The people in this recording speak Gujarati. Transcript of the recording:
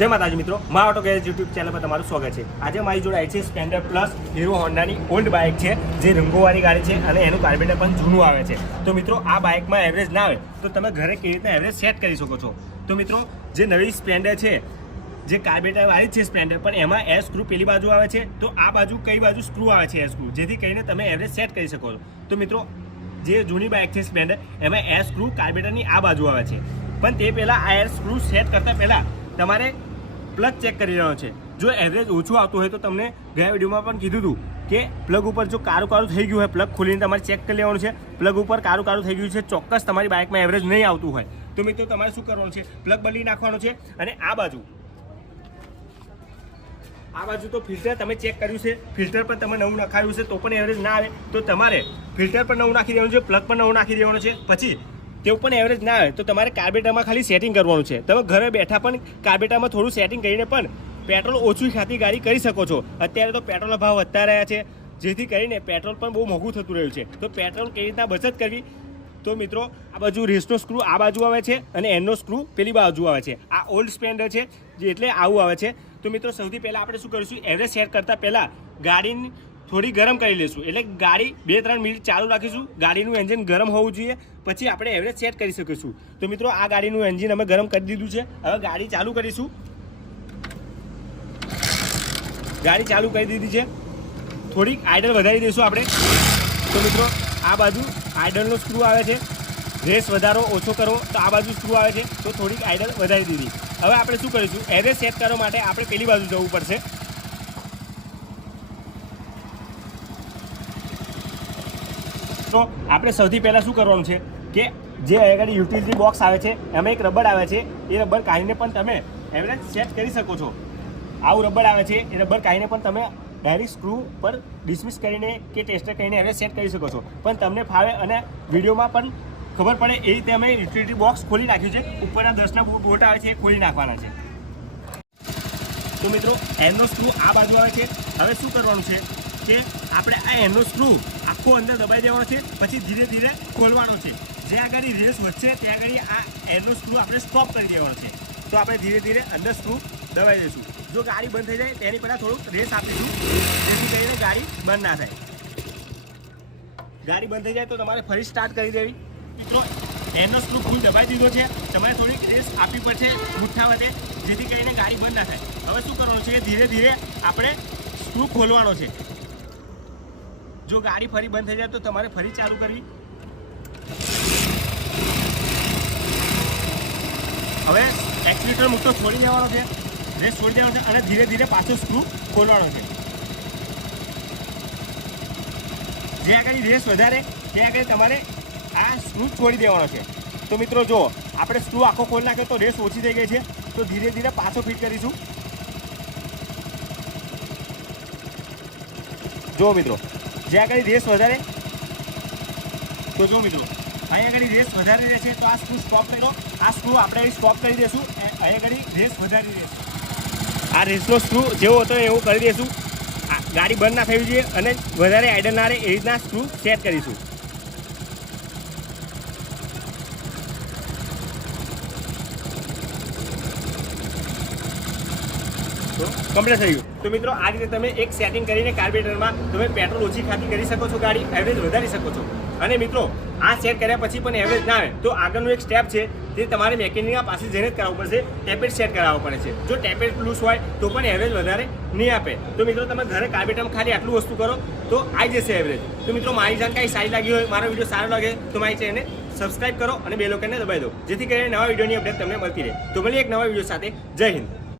જય માતાજી મિત્રો, મા ઓટો ગેરેજ યુટ્યુબ ચેનલ પર તમારું સ્વાગત છે. આજે મારી જોડે આવી છે સ્પ્લેન્ડર પ્લસ હીરો હોન્ડાની ઓલ્ડ બાઇક છે, જે રંગોવાળી ગાડી છે અને એનું કાર્બેટર પણ જૂનું આવે છે. તો મિત્રો, આ બાઇકમાં એવરેજ ના આવે, તો તમે ઘરે કેવી રીતના એવરેજ સેટ કરી શકો છો? તો મિત્રો, જે નવી સ્પ્લેન્ડર છે, જે કાર્બેટર વાળી છે સ્પ્લેન્ડર પણ એમાં એર સ્ક્રૂ પેલી બાજુ આવે છે, તો આ બાજુ કઈ બાજુ સ્ક્રૂ આવે છે એર સ્ક્રૂ જેથી કરીને તમે એવરેજ સેટ કરી શકો છો. તો મિત્રો, જે જૂની બાઇક છે સ્પ્લેન્ડર એમાં એર સ્ક્રૂ કાર્બેટરની આ બાજુ આવે છે. પણ તે પહેલાં આ એર સ્ક્રૂ સેટ કરતાં પહેલાં તમારે પ્લગ ચેક કરી લેવાનો છે. જો એવરેજ ઓછું આવતું હોય તો તમને ગયા વિડીયોમાં પણ કીધું હતું કે પ્લગ ઉપર જો કારું કારું થઈ ગયું હોય, પ્લગ ખોલીને તમારે ચેક કરી લેવાનું છે. પ્લગ ઉપર કારું કારું થઈ ગયું છે, ચોક્કસ તમારી બાઇકમાં એવરેજ નહીં આવતું હોય. તો મિત્રો, તમારે શું કરવાનું છે? પ્લગ બદલી નાખવાનું છે અને આ બાજુ. આ બાજુ તો ફિલ્ટર તમે ચેક કર્યું છે. ફિલ્ટર પર તમે નવું નખાયું છે તો પણ એવરેજ ના આવે. તો તમારે ફિલ્ટર પર નવું નાખી દેવાનું છે, પ્લગ પર નવું નાખી દેવાનું છે. પછી તેવું પણ એવરેજ ના આવે તો તમારે કાર્બેટરમાં ખાલી સેટિંગ કરવાનું છે. તમે ઘરે બેઠા પણ કાર્બેટરમાં થોડું સેટિંગ કરીને પણ પેટ્રોલ ઓછું ખાતી ગાડી કરી શકો છો. અત્યારે તો પેટ્રોલના ભાવ વધતા રહ્યા છે. જેથી કરીને પેટ્રોલ પણ બહુ મોંઘું થતું રહ્યું છે. તો પેટ્રોલ કેવી રીતના બચત કરવી? તો મિત્રો, આ બાજુ રેસનો સ્ક્રૂ આ બાજુ આવે છે અને એનો સ્ક્રૂ પેલી બાજુ આવે છે. આ ઓલ્ડ સ્પ્લેન્ડર છે, જે એટલે આવું આવે છે. તો મિત્રો, સૌથી પહેલાં આપણે શું કરીશું? એવરેજ સેટ કરતાં પહેલાં ગાડીની થોડી ગરમ કરી લઈશું એટલે ગાડી બે ત્રણ મિનિટ ચાલુ રાખીશું. ગાડીનું એન્જિન ગરમ હોવું જોઈએ. પછી આપણે એવરેજ સેટ કરી શકીશું. તો મિત્રો, આ ગાડીનું એન્જિન અમે ગરમ કરી દીધું છે. હવે ગાડી ચાલુ કરીશું. ગાડી ચાલુ કરી દીધી છે. થોડીક આઈડલ વધારી દઈશું આપણે. તો મિત્રો, આ બાજુ આઇડલનો સ્ક્રૂ આવે છે. રેસ વધારો ઓછો કરવો, તો આ બાજુ સ્ક્રૂ આવે છે. તો થોડીક આઈડલ વધારી દીધી. હવે આપણે શું કરીશું? એવરેજ સેટ કરવા માટે આપણે પેલી બાજુ જવું પડશે. તો આપણે સૌથી પહેલાં શું કરવાનું છે કે જે આગળ યુટિલિટી બોક્સ આવે છે, એમાં એક રબર આવે છે, એ રબર કાઢીને પણ તમે એવરેજ સેટ કરી શકો છો. આવું રબર આવે છે, એ રબર કાઢીને પણ તમે ડાયરેક્ટ સ્ક્રૂ પર ડિસમિસ કરીને કે ટેસ્ટર કરીને એને સેટ કરી શકો છો. પણ તમને ફાવે અને વિડીયોમાં પણ ખબર પડે એ રીતે અમે યુટિલિટી બોક્સ ખોલી નાખ્યું છે. ઉપરના દસના બોટ આવે છે, એ ખોલી નાખવાના છે. તો મિત્રો, એમનો સ્ક્રૂ આ બાજુ આવે છે. હવે શું કરવાનું છે? કે આપણે આ એનો સ્ક્રૂ આખો અંદર દબાઈ દેવાનો છે, પછી ધીરે ધીરે ખોલવાનો છે. જે આગળ રેસ વધશે, ત્યાં આગળ આ એનો સ્ક્રૂ આપણે સ્ટોપ કરી દેવાનો છે. તો આપણે ધીરે ધીરે અંદર સ્ક્રૂ દબાઈ દઈશું. જો ગાડી બંધ થઈ જાય, તેની પહેલાં થોડુંક રેસ આપીશું જેથી કરીને ગાડી બંધ ના થાય. ગાડી બંધ થઈ જાય તો તમારે ફરી સ્ટાર્ટ કરી દેવી. મિત્રો, એનો સ્ક્રૂ ફૂલ દબાઈ દીધો છે. તમારે થોડીક રેસ આપવી પડશે મુઠ્ઠા વધે જેથી કરીને ગાડી બંધ ના થાય. હવે શું કરવાનું છે? ધીરે ધીરે આપણે સ્ક્રૂ ખોલવાનો છે. જો ગાડી ફરી બંધ થઈ જાય તો તમારે ફરી ચાલુ કરવી. હવે એક્સિલેટર મૂકતો છોડી દેવાનો છે. રેસ છોડી દેવાનો છે અને ધીરે ધીરે પાછો સ્ક્રૂ ખોલવાનો છે. જે આગળ રેસ વધારે, તે આગળ તમારે આ સ્ક્રૂ છોડી દેવાનો છે. તો મિત્રો જો આપણે સ્ક્રૂ આખો ખોલી નાખ્યો તો રેસ ઓછી થઈ ગઈ છે. તો ધીરે ધીરે પાછો ફિટ કરીશું. જો મિત્રો જે આગળ રેસ વધારે, તો જો મિત્રો, અહીંયા આગળ રેસ વધારે રહેશે, તો આ સ્ક્રૂ સ્ટોપ કરી દો. આ સ્ક્રૂ આપણે અહીં સ્ટોપ કરી દઈશું અહીંયા અહીં આગળ રેસ વધારી રહેશે. આ રેસનો સ્ક્રૂ જેવો હતો એવું કરી દઈશું ગાડી બંધ ના થવી જોઈએ અને વધારે આઈડર ના રહે એ રીતના સ્ક્રૂ સેટ કરીશું. કમ્પ્લીટ થઈ ગયું. તો મિત્રો, આ રીતે તમે એક સેટિંગ કરીને કાર્બેટરમાં તમે પેટ્રોલ ઓછી ખાતી કરી શકો છો ગાડી એવરેજ વધારી શકો છો. અને મિત્રો, આ સેટ કર્યા પછી પણ એવરેજ ના આવે. તો આગળનું એક સ્ટેપ છે, તે તમારે મેકેનિકના પાસે જઈને જ કરાવવું પડશે ટેપેટ સેટ કરાવવો પડે છે. જો ટેપેટ લૂસ હોય, તો પણ એવરેજ વધારે નહીં આપે. તો મિત્રો, તમે ઘરે કાર્બેટરમાં ખાલી આટલું વસ્તુ કરો, તો આવી જશે એવરેજ તો મિત્રો, મારી જાણકારી સારી લાગી હોય, મારો વીડિયો સારો લાગે, તો મારી ચેનલને સબસ્ક્રાઇબ કરો અને બે લોકોને દબાઈ દો. જેથી કરીને નવા વિડીયોની અપડેટ તમને મળતી રહે. તો મળીએ એક નવા વીડિયો સાથે. જય હિન્દ.